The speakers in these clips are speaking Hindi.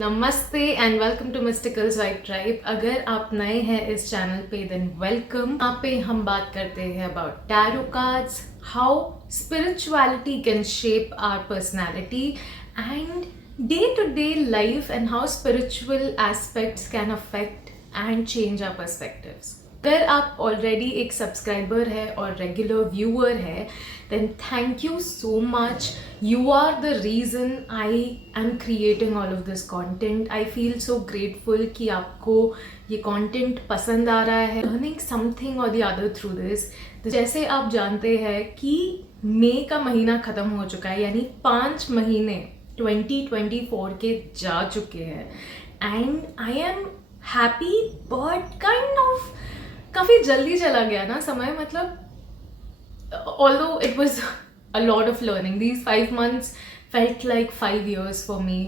नमस्ते and welcome to mystical vibe tribe. अगर आप नए हैं इस चैनल पे देन वेलकम। यहाँ पे हम बात करते हैं about tarot cards, how spirituality can shape our personality and day to day life and how spiritual aspects can affect and change our perspectives. अगर आप ऑलरेडी एक सब्सक्राइबर है और रेगुलर व्यूअर है then thank you so much. You are the reason I am creating all of this content. I feel so grateful कि आपको ये content पसंद आ रहा है, learning something or the other through this. जैसे आप जानते हैं कि मई का महीना ख़त्म हो चुका है, यानी 5 महीने 2024 के जा चुके हैं and I am happy but kind of काफ़ी जल्दी चला गया ना समय, मतलब although it was a lot of learning, these 5 months felt like 5 years for me,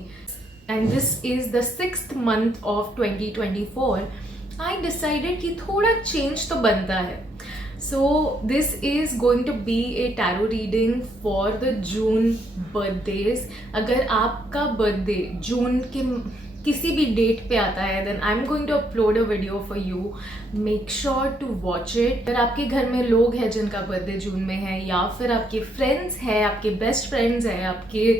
and this is the 6th month of 2024. I decided कि थोड़ा change तो बनता है. So this is going to be a tarot reading for the June birthdays. अगर आपका birthday जून के किसी भी डेट पे आता है then I am going to upload a video for you. Make sure to watch it. अगर आपके घर में लोग हैं जिनका बर्थडे जून में है, या फिर आपके फ्रेंड्स हैं, आपके बेस्ट फ्रेंड्स हैं, आपके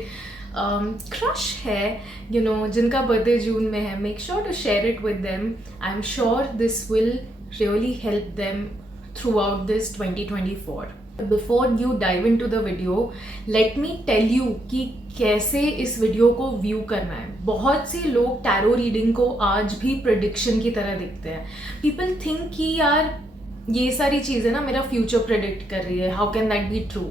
क्रश है, यू नो, जिनका बर्थडे जून में है, make sure to share it with them. I am sure this will really help them throughout this 2024. Before you dive into the video, let me tell you कि कैसे इस वीडियो को व्यू करना है. बहुत से लोग टैरो रीडिंग को आज भी प्रेडिक्शन की तरह देखते हैं. पीपल थिंक कि यार ये सारी चीज़ें ना मेरा फ्यूचर प्रेडिक्ट कर रही है, how can that be true.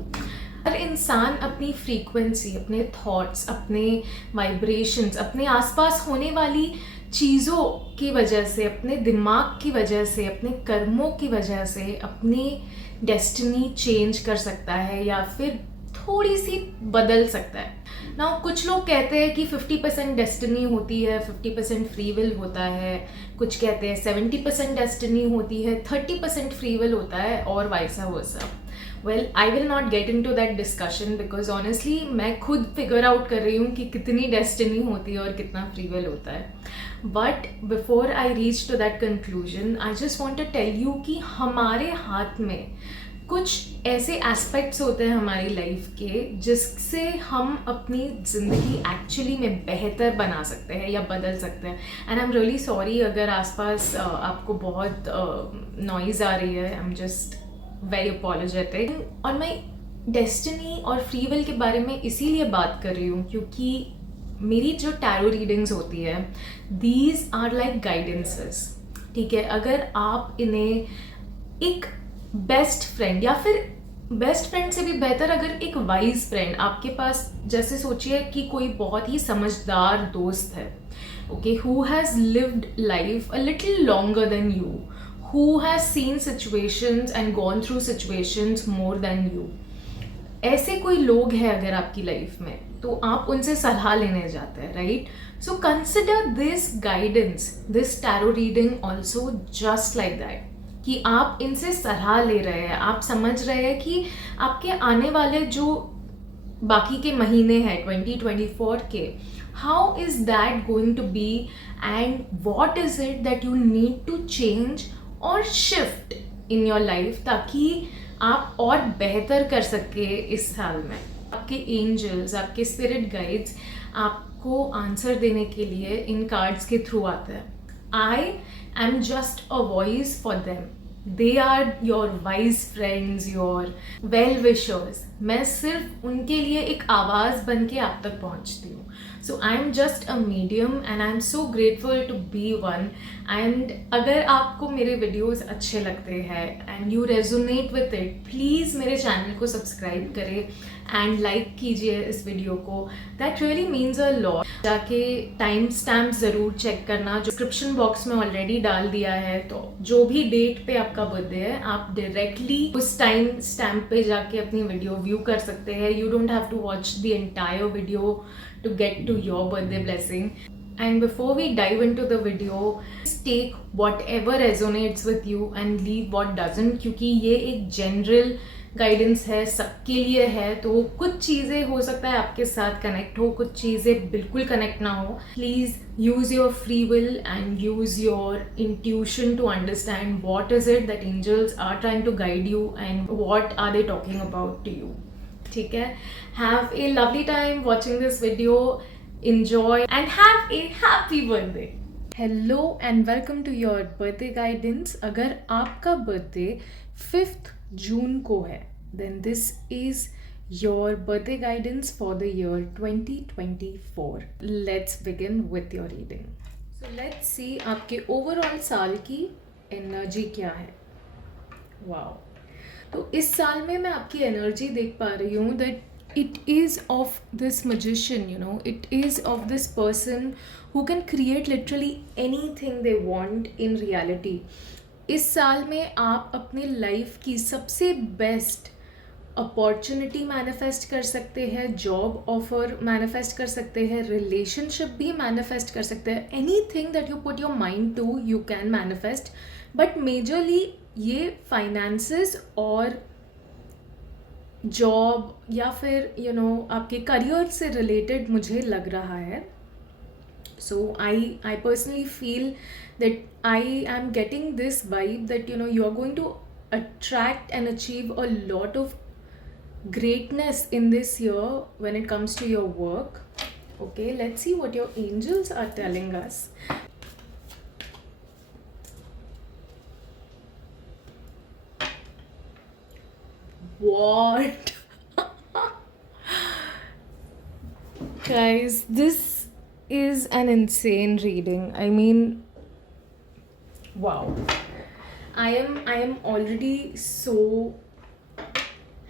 हर इंसान अपनी फ्रीक्वेंसी, अपने थॉट्स, अपने वाइब्रेशंस, अपने आसपास होने वाली चीज़ों की वजह से, अपने दिमाग की वजह से, अपने कर्मों की वजह से अपनी डेस्टिनी चेंज कर सकता है या फिर थोड़ी सी बदल सकता है. नाउ कुछ लोग कहते हैं कि 50% डेस्टिनी होती है, 50% फ्री विल होता है. कुछ कहते हैं 70% डेस्टिनी होती है, 30% फ्री विल होता है, और vice versa. Well, I will not get into that discussion because honestly मैं खुद फिगर आउट कर रही हूँ कि कितनी डेस्टिनी होती है और कितना फ्री विल होता है. But before I reach to that conclusion, I just want to tell you कि हमारे हाथ में कुछ ऐसे एस्पेक्ट्स होते हैं हमारी लाइफ के जिससे हम अपनी ज़िंदगी एक्चुअली में बेहतर बना सकते हैं या बदल सकते हैं. And I am really sorry अगर आसपास आपको बहुत नॉइज़ आ रही है. आई एम जस्ट वेरी अपॉलोजेटिक. और मैं डेस्टिनी और फ्री विल के बारे में इसीलिए बात कर रही हूँ क्योंकि मेरी जो टैरो रीडिंग्स होती है, दीज आर लाइक गाइडेंसेस. ठीक है, अगर आप इन्हें एक बेस्ट फ्रेंड या फिर बेस्ट फ्रेंड से भी बेहतर अगर एक वाइज फ्रेंड आपके पास, जैसे सोचिए कि कोई बहुत ही समझदार दोस्त है, okay, who has lived life a little longer than you, who has seen situations and gone through situations more than you. ऐसे कोई लोग हैं अगर आपकी लाइफ में, तो आप उनसे सलाह लेने जाते हैं, right? So consider this guidance, this tarot reading also just like that, कि आप इनसे सलाह ले रहे हैं. आप समझ रहे हैं कि आपके आने वाले जो बाकी के महीने हैं 2024 के, how is that going to be and what is it that you need to change और शिफ्ट इन योर लाइफ, ताकि आप और बेहतर कर सके इस साल में. आपके एंजल्स, आपके स्पिरिट गाइड्स आपको आंसर देने के लिए इन कार्ड्स के थ्रू आते हैं. I am just a voice for them. They are your wise friends, your well wishers. मैं सिर्फ उनके लिए एक आवाज़ बन के आप तक पहुंचती हूँ. So I'm just a medium and I'm so grateful to be one. And अगर आपको मेरे वीडियोस अच्छे लगते हैं and you resonate with it, please मेरे चैनल को सब्सक्राइब करें एंड लाइक कीजिए इस वीडियो को. That really means a lot. जाके टाइम स्टैम्प ज़रूर चेक करना, जो डिस्क्रिप्शन बॉक्स में ऑलरेडी डाल दिया है. तो जो भी डेट पे आपका बर्थडे है, आप डायरेक्टली उस टाइम स्टैम्प पे जाके अपनी वीडियो व्यू कर सकते हैं. You don't have to watch the entire video to get to your birthday blessing. And before we dive into the video, take whatever resonates with you and leave what doesn't, क्योंकि ये एक general गाइडेंस है, सबके लिए है, तो कुछ चीज़ें हो सकता है आपके साथ कनेक्ट हो, कुछ चीज़ें बिल्कुल कनेक्ट ना हो. Please use your free will and use your intuition to understand what is it that angels are trying to guide you and what are they talking about to you. ठीक है. Have a lovely time watching this video. Enjoy and have a happy birthday. Hello and welcome to your birthday guidance. अगर आपका बर्थडे 5th जून को है then this is your birthday guidance for the year 2024. Let's begin with your reading. So let's see आपके ओवरऑल साल की एनर्जी क्या है. वाओ. तो इस साल में मैं आपकी एनर्जी देख पा रही हूँ that it is of this magician, you know, it is of this person who can create literally anything they want in reality. इस साल में आप अपने लाइफ की सबसे बेस्ट अपॉर्चुनिटी मैनिफेस्ट कर सकते हैं, जॉब ऑफर मैनिफेस्ट कर सकते हैं, रिलेशनशिप भी मैनिफेस्ट कर सकते हैं. Anything that you put your mind to you can manifest. But majorly ये फाइनेंसेस और जॉब या फिर यू नो आपके करियर से रिलेटेड मुझे लग रहा है. So I personally feel that I am getting this vibe that you know you are going to attract and achieve a lot of greatness in this year when it comes to your work. Okay, let's see what your angels are telling us. What? Guys, this is an insane reading. I mean, wow. I am already so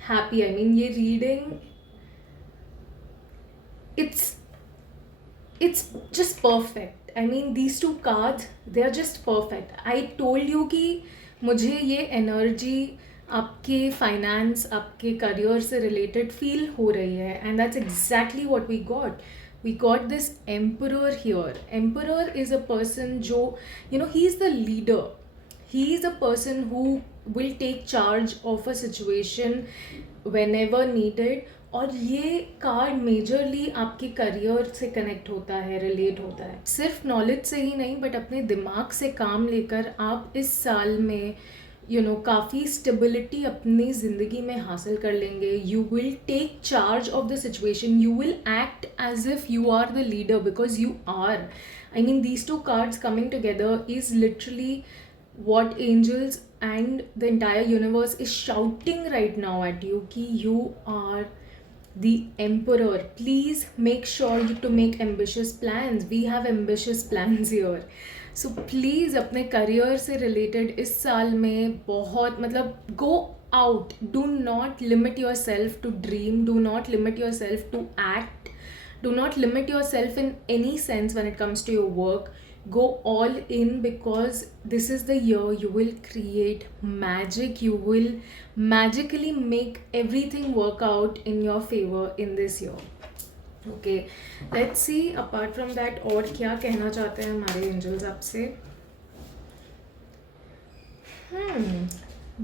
happy. I mean, ये reading, it's just perfect. I mean, these two cards, they are just perfect. I told you कि मुझे ये energy आपके फाइनेंस, आपके करियर से रिलेटेड फील हो रही है. And that's exactly what we got this emperor here. Emperor is a person जो you know he is the leader. He is a person who will take charge of a situation whenever needed. और ये कार्ड मेजरली आपके करियर से कनेक्ट होता है, रिलेट होता है. सिर्फ नॉलेज से ही नहीं बट अपने दिमाग से काम लेकर आप इस साल में काफ़ी स्टेबिलिटी अपनी ज़िंदगी में हासिल कर लेंगे. You will take charge of the situation. You will act as if you are the leader because you are. I mean these two cards coming together is literally what angels and the entire universe is shouting right now at you कि you are the emperor. Please make sure to make ambitious plans. We have ambitious plans here. So please अपने करियर से रिलेटेड इस साल में बहुत मतलब go out. Do not limit yourself to dream. Do not limit yourself to act. Do not limit yourself in any sense when it comes to your work. Go all in because this is the year you will create magic. You will magically make everything work out in your favor in this year. Okay, let's see apart from that और क्या कहना चाहते हैं हमारे एंजल्स आपसे.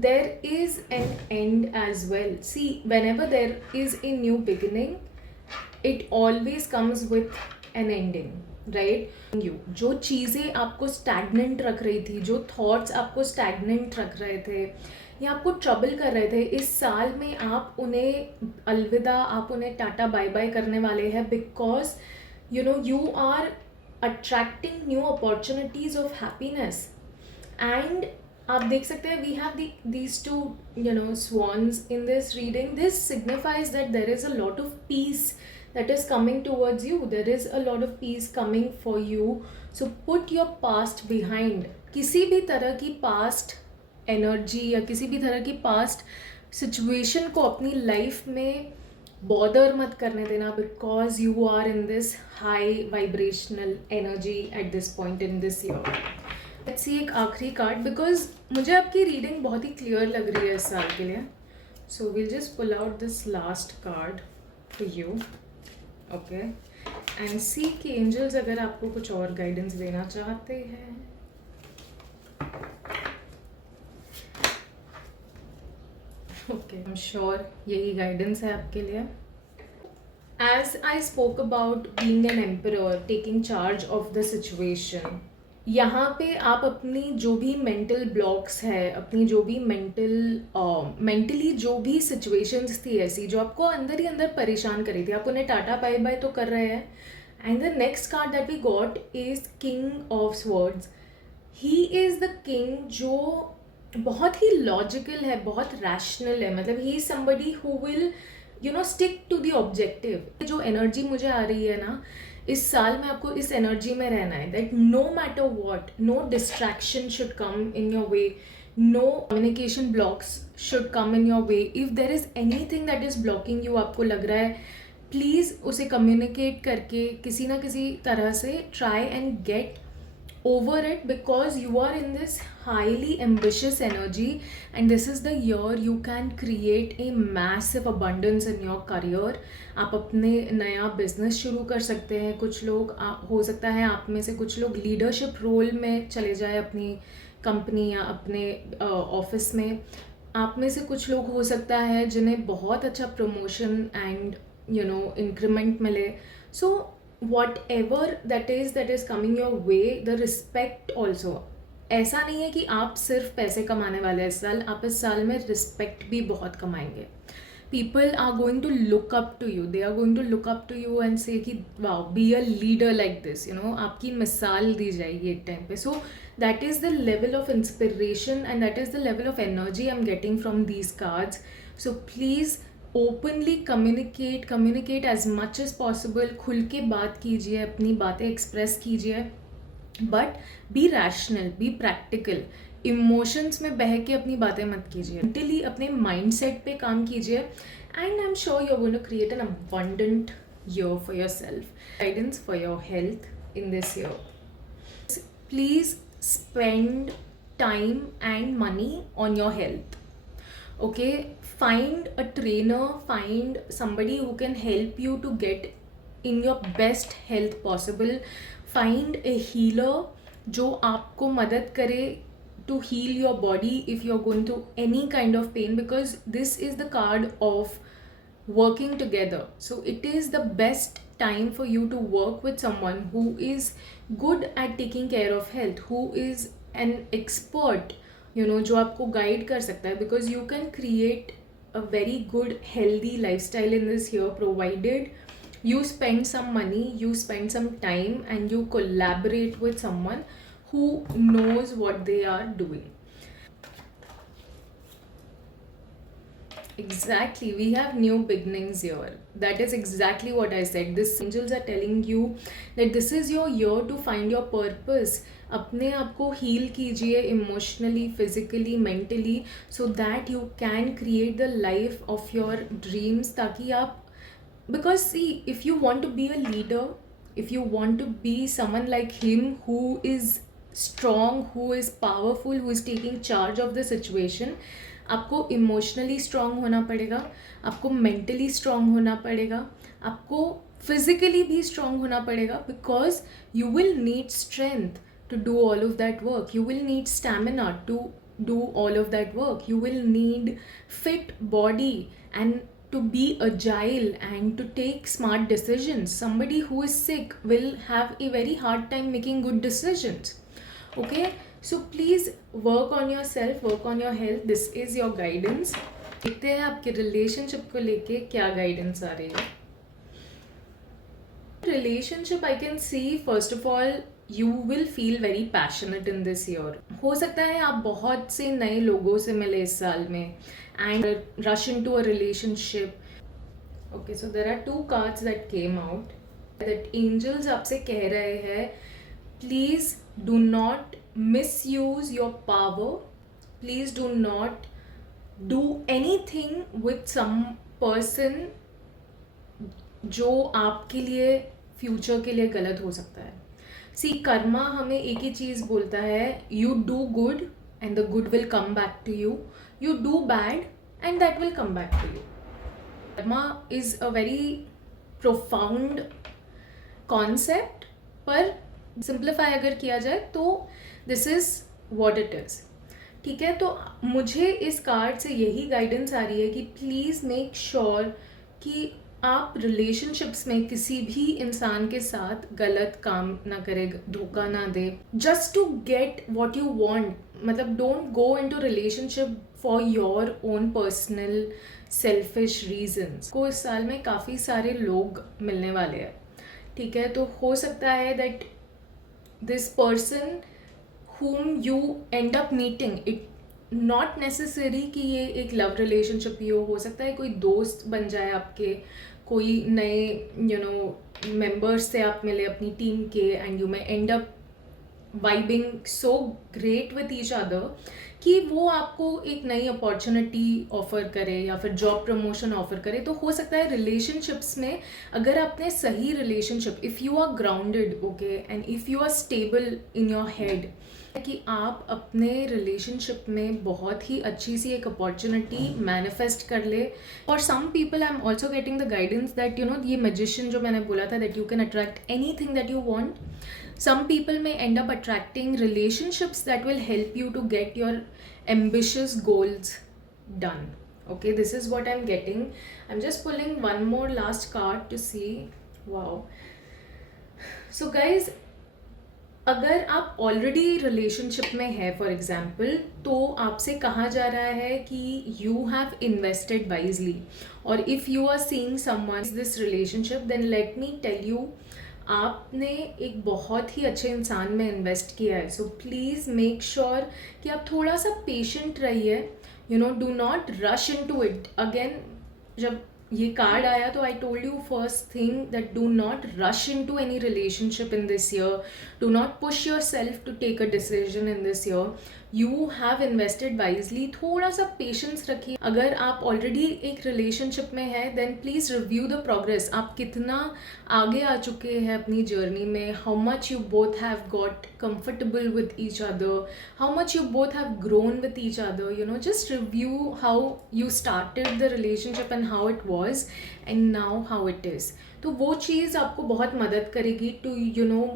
There is an end as well. See, whenever there is a new beginning, it always comes with an ending. Right. जो चीज़ें आपको स्टैग्नेंट रख रही थी, जो थॉट्स आपको स्टैग्नेंट रख रहे थे या आपको ट्रबल कर रहे थे, इस साल में आप उन्हें अलविदा, आप उन्हें टाटा बाय बाय करने वाले हैं because you are attracting new opportunities of happiness. And आप देख सकते हैं we have these two swans in this reading. This signifies that there is a lot of peace that is coming towards you. There is a lot of peace coming for you. So put your past behind. किसी भी तरह की past energy या किसी भी तरह की past situation को अपनी life में bother मत करने देना because you are in this high vibrational energy at this point in this year. Let's see एक आखिरी कार्ड because मुझे आपकी रीडिंग बहुत ही क्लियर लग रही है इस साल के लिए. So we'll just pull out this last card for you. Okay and see कि एंजल्स अगर आपको कुछ और गाइडेंस देना चाहते हैं. ओके, आई एम श्योर यही गाइडेंस है आपके लिए. As I spoke about being an emperor, taking charge of the situation, यहाँ पे आप अपनी जो भी मेंटल ब्लॉक्स है, अपनी जो भी मेंटली जो भी सिचुएशंस थी ऐसी जो आपको अंदर ही अंदर परेशान कर रही थी, आप उन्हें टाटा बाय बाय तो कर रहे हैं. And the next card that we got is king of swords. He is the king जो बहुत ही लॉजिकल है, बहुत रैशनल है. मतलब he is somebody who will stick to the objective. जो एनर्जी मुझे आ रही है ना, इस साल में आपको इस एनर्जी में रहना है. That no matter what, no distraction should come in your way, no communication blocks should come in your way. If there is anything that is blocking you, आपको लग रहा है, प्लीज़ उसे कम्युनिकेट करके किसी ना किसी तरह से try and get over it, because you are in this highly ambitious energy and this is the year you can create a massive abundance in your career. आप अपने नया बिजनेस शुरू कर सकते हैं. कुछ लोग हो सकता है आप में से कुछ लोग लीडरशिप रोल में चले जाए अपनी कंपनी या अपने ऑफिस में. आप में से कुछ लोग हो सकता है जिन्हें बहुत अच्छा प्रमोशन एंड इंक्रीमेंट मिले. सो whatever that is coming your way, the respect also. ऐसा नहीं है कि आप सिर्फ पैसे कमाने वाले हैं इस साल, आप इस साल में रिस्पेक्ट भी बहुत कमाएंगे. People are going to look up to you, they are going to look up to you and say कि wow, be a leader like this, आपकी मिसाल दी जाएगी एक टाइम पे. So that is the level of inspiration and that is the level of energy I am getting from these cards. So please openly communicate as much as possible. खुल के बात कीजिए, अपनी बातें एक्सप्रेस कीजिए, but B rational, be practical. Emotions में बह के अपनी बातें मत कीजिए. मेंटली अपने माइंड सेट पे काम कीजिए and I am sure you are going to create an abundant year for yourself. Guidance for your health in this year. Please spend time and money on your health. Okay, find a trainer, find somebody who can help you to get in your best health possible. Find a healer जो आपको मदद करे to heal your body if you're going through any kind of pain, because this is the card of working together. So it is the best time for you to work with someone who is good at taking care of health, who is an expert, जो आपको गाइड कर सकता है. Because you can create a very good healthy life style in this year, provided you spend some money, you spend some time and you collaborate with someone who knows what they are doing. Exactly, we have new beginnings here. That is exactly what I said. These angels are telling you that this is your year to find your purpose. अपने आप को हील कीजिए emotionally, physically, mentally, so that you can create the life of your dreams. ताकि आप, because see, if you want to be a leader, if you want to be someone like him who is strong, who is powerful, who is taking charge of the situation, आपको इमोशनली स्ट्रांग होना पड़ेगा, आपको मेंटली स्ट्रांग होना पड़ेगा, आपको फिजिकली भी स्ट्रांग होना पड़ेगा, because you will need strength to do all of that work. You will need stamina to do all of that work. You will need fit body and to be agile and to take smart decisions. Somebody who is sick will have a very hard time making good decisions. Okay, so please work on yourself, work on your health. This is your guidance. देखते हैं आपके रिलेशनशिप को लेके क्या गाइडेंस आ रही है. Relationship, I can see first of all you will feel very passionate in this year. हो सकता है आप बहुत से नए लोगों से मिले इस साल में and rush into a relationship. Okay, so there are two cards that came out that angels आपसे कह रहे हैं, please do not misuse your power. Please do not do anything with some person जो आपके लिए फ्यूचर के लिए गलत हो सकता है. सी, कर्मा हमें एक ही चीज़ बोलता है, you do good and the good will come back to you, you do bad and that will come back to you. Karma is a very profound concept, पर सिंप्लीफाई अगर किया जाए तो this is what it is. ठीक है, तो मुझे इस कार्ड से यही गाइडेंस आ रही है कि प्लीज़ मेक श्योर कि आप रिलेशनशिप्स में किसी भी इंसान के साथ गलत काम ना करें, धोखा ना दे, just to get what you want. मतलब don't go into relationship for your own personal selfish reasons. को इस साल में काफ़ी सारे लोग मिलने वाले हैं, ठीक है, तो हो सकता है that this person whom you end up meeting, it not necessary कि ये एक लव रिलेशनशिप ही हो सकता है कोई दोस्त बन जाए आपके, कोई नए मेंबर्स से आप मिले अपनी टीम के, and you may and up vibing so great with each other कि वो आपको एक नई अपॉर्चुनिटी ऑफर करे या फिर जॉब प्रमोशन ऑफर करे। तो हो सकता है रिलेशनशिप्स में अगर आपने सही relationship, if you are grounded, okay, and if you are stable in your head, कि आप अपने रिलेशनशिप में बहुत ही अच्छी सी एक अपॉर्चुनिटी मैनिफेस्ट कर ले। और some people, I am also getting the guidance that ये मैजिशियन जो मैंने बोला था, that you can attract anything that you want. Some people may end up attracting relationships that will help you to get your ambitious goals done. Okay, this is what I'm getting. I'm just pulling one more last card to see. Wow. So guys, अगर आप ऑलरेडी रिलेशनशिप में है फॉर एग्जाम्पल, तो आपसे कहा जा रहा है कि यू हैव इन्वेस्टेड वाइजली, और if you are seeing someone this relationship, then let me tell you, आपने एक बहुत ही अच्छे इंसान में इन्वेस्ट किया है। सो प्लीज़ मेक श्योर कि आप थोड़ा सा पेशेंट रहिए, do not rush into it. Again, जब ये कार्ड आया तो I told you first thing that do not rush into any relationship in this year, do not push yourself to take a decision in this year. You have invested wisely, थोड़ा सा पेशेंस रखिए। अगर आप ऑलरेडी एक रिलेशनशिप में है, then please review the progress, आप कितना आगे आ चुके हैं अपनी जर्नी में, how much you both have got comfortable with each other, how much you both have grown with each other, just review how you started the relationship and how it was and now how it is. तो वो चीज़ आपको बहुत मदद करेगी to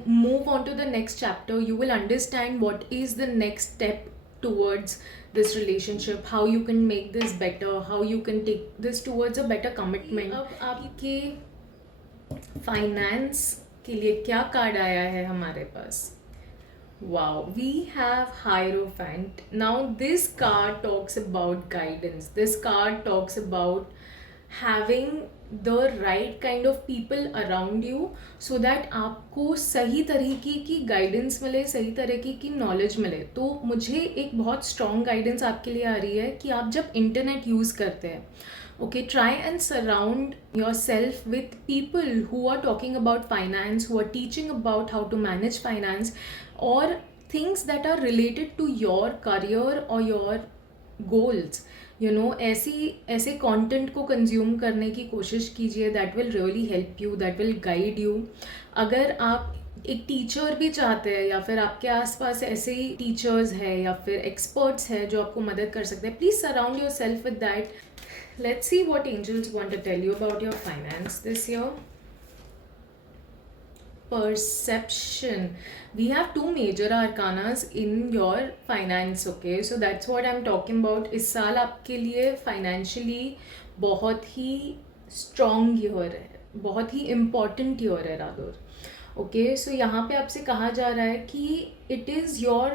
move on to the next chapter. You will understand what is the next step towards this relationship, how you can make this better, how you can take this towards a better commitment. अब आपके फाइनेंस के लिए क्या कार्ड आया है हमारे पास? Wow, we have Hierophant. Now this card talks about guidance. This card talks about having the right kind of people around you so that आपको सही तरीके की गाइडेंस मिले, सही तरीके की नॉलेज मिले। तो मुझे एक बहुत स्ट्रॉन्ग गाइडेंस आपके लिए आ रही है कि आप जब इंटरनेट यूज़ करते हैं, okay, try and surround yourself with people who are talking about finance, who are teaching about how to manage finance, or things that are related to your career or your goals. ऐसे कंटेंट को कंज्यूम करने की कोशिश कीजिए, that will really help you, that will guide you. अगर आप एक टीचर भी चाहते हैं या फिर आपके आसपास ऐसे ही टीचर्स हैं या फिर एक्सपर्ट्स हैं जो आपको मदद कर सकते हैं, please surround yourself with that. Let's see what angels want to tell you about your finance this year. Perception. We have two major arcanas in your finance, okay, so that's what I'm talking about. इस साल आपके लिए फाइनेंशियली बहुत ही स्ट्रॉन्ग ईयर है, बहुत ही इम्पॉर्टेंट ईयर है रादर, ओके। सो यहाँ पे आपसे कहा जा रहा है कि it is your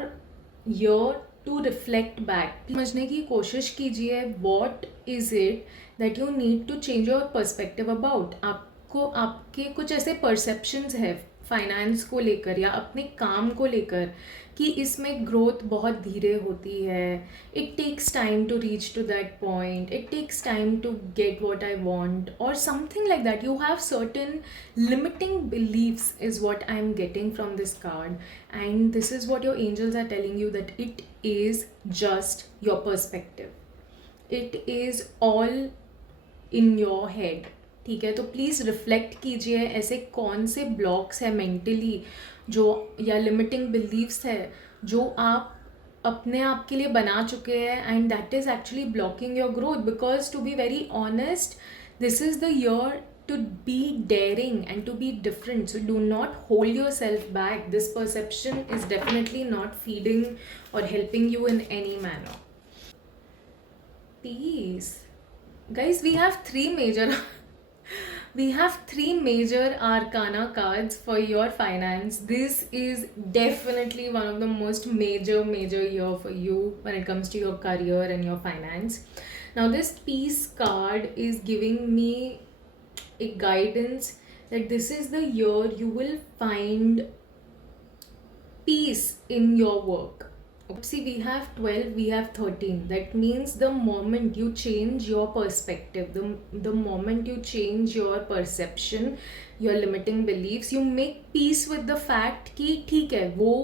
year to reflect back. समझने की कोशिश कीजिए what is it that you need to change your perspective about. आपको आपके कुछ ऐसे परसेप्शंस है फाइनेंस को लेकर या अपने काम को लेकर कि इसमें ग्रोथ बहुत धीरे होती है, it takes time to reach to that point, it takes time to get what I want और something like that. You have certain limiting beliefs is what I am getting from this card, and this is what your angels are telling you, that it is just your perspective, it is all in your head, ठीक है। तो प्लीज़ रिफ्लेक्ट कीजिए ऐसे कौन से ब्लॉक्स है मेंटली जो या लिमिटिंग बिलीव्स है जो आप अपने आप के लिए बना चुके हैं, and that is actually blocking your growth. Because to be very honest, this is the year to be daring and to be different. So do not hold yourself back. This perception is definitely not feeding or helping you in any manner. Peace. Guys, we have three major we have three major arcana cards for your finance. This is definitely one of the most major year for you when it comes to your career and your finance. Now this peace card is giving me a guidance that this is the year you will find peace in your work. See, we have 12, we have 13. That means the moment you change your perspective, the moment you change your perception, your limiting beliefs, you make peace with the fact कि ठीक है वो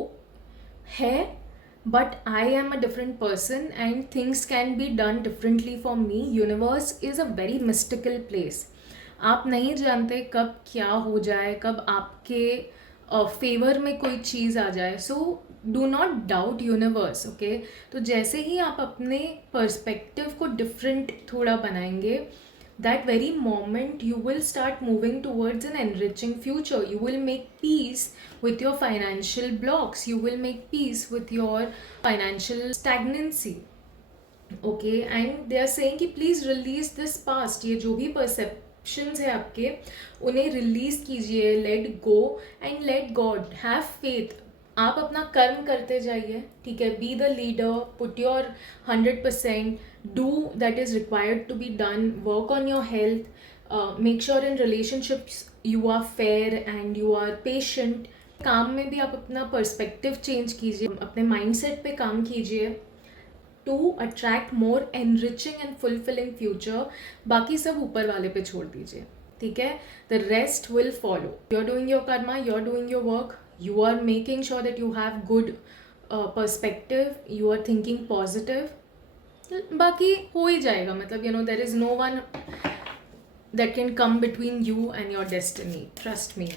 है, but I am a different person and things can be done differently for me. Universe is a very mystical place. आप नहीं जानते कब क्या हो जाए, कब आपके फेवर में कोई चीज़ आ जाए. So do not doubt universe. Okay, तो जैसे ही आप अपने पर्सपेक्टिव को डिफरेंट थोड़ा बनाएंगे, that very moment you will start moving towards an enriching future. You will make peace with your financial blocks. You will make peace with your financial stagnancy. Okay, and they are saying कि please release this past. ये जो भी perceptions है आपके, उन्हें release कीजिए, let go and let God. Have faith. आप अपना कर्म करते जाइए, ठीक है. Be the leader, put your 100%, do that is required to be done, work on your health, make sure in relationships you are fair and you are patient. काम में भी आप अपना पर्सपेक्टिव चेंज कीजिए, अपने माइंडसेट पे काम कीजिए to attract more enriching and fulfilling future. बाकी सब ऊपर वाले पे छोड़ दीजिए, ठीक है. The rest will follow. You are doing your karma, you are doing your work, you are making sure that you have good perspective, you are thinking positive, बाकी हो ही जाएगा. मतलब there is no one that can come between you and your destiny. Trust me.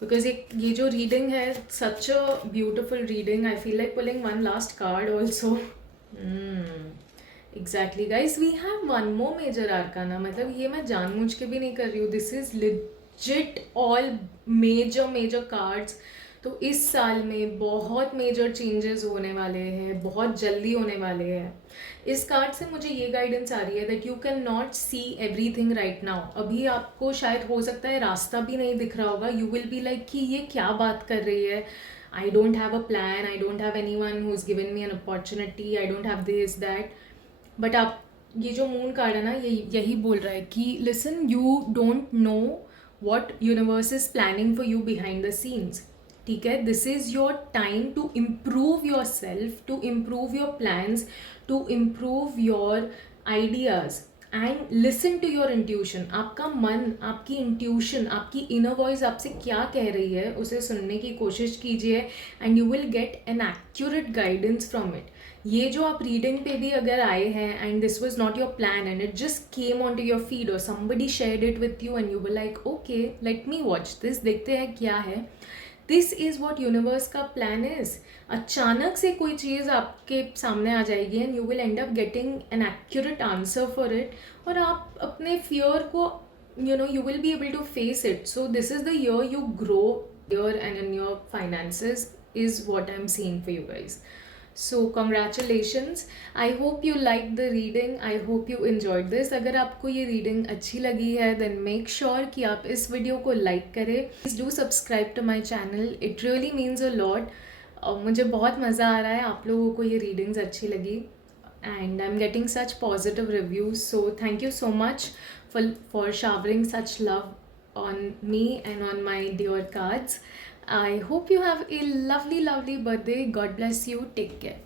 Because ये जो reading है, such a beautiful reading. I feel like pulling one last card also. Exactly guys, we have one more major arcana. मतलब ये मैं जानबूझ के भी नहीं कर रही हूँ. This is legit all major cards. तो इस साल में बहुत मेजर चेंजेस होने वाले हैं, बहुत जल्दी होने वाले हैं. इस कार्ड से मुझे ये गाइडेंस आ रही है that you can not see everything right now. अभी आपको शायद हो सकता है रास्ता भी नहीं दिख रहा होगा. यू विल बी लाइक कि ये क्या बात कर रही है. I don't have a plan, I don't have any one who is given me an opportunity, I don't have this that. But आप ये जो मून कार्ड है ना, यही बोल रहा है कि listen, you don't know what universe is planning for you behind the scenes. ठीक है, this is your time to improve yourself, to improve your plans, to improve your ideas and listen to your intuition. आपका मन, आपकी इंट्यूशन, आपकी इनर वॉइस आपसे क्या कह रही है उसे सुनने की कोशिश कीजिए and you will get an accurate guidance from it. ये जो आप रीडिंग पे भी अगर आए हैं and this was not your plan and it just came on to your feed और somebody shared it with you and you were like okay let me watch this, देखते हैं क्या है. दिस इज़ वॉट यूनिवर्स का प्लान इज. अचानक से कोई चीज़ आपके सामने आ जाएगी and you will and up getting an accurate answer for it और आप अपने फियर को you will be able to face it. So this is the year you grow here and in your finances is what I'm seeing for you guys. So congratulations. I hope you liked the reading. I hope you enjoyed this. अगर आपको ये reading अच्छी लगी है then make sure कि आप इस वीडियो को like करें. Please do subscribe to my channel. It really means a lot. मुझे बहुत मज़ा आ रहा है आप लोगों को ये readings अच्छी लगी and I'm getting such positive reviews. So thank you so much for showering such love on me and on my dear cards. I hope you have a lovely birthday. God bless you. Take care.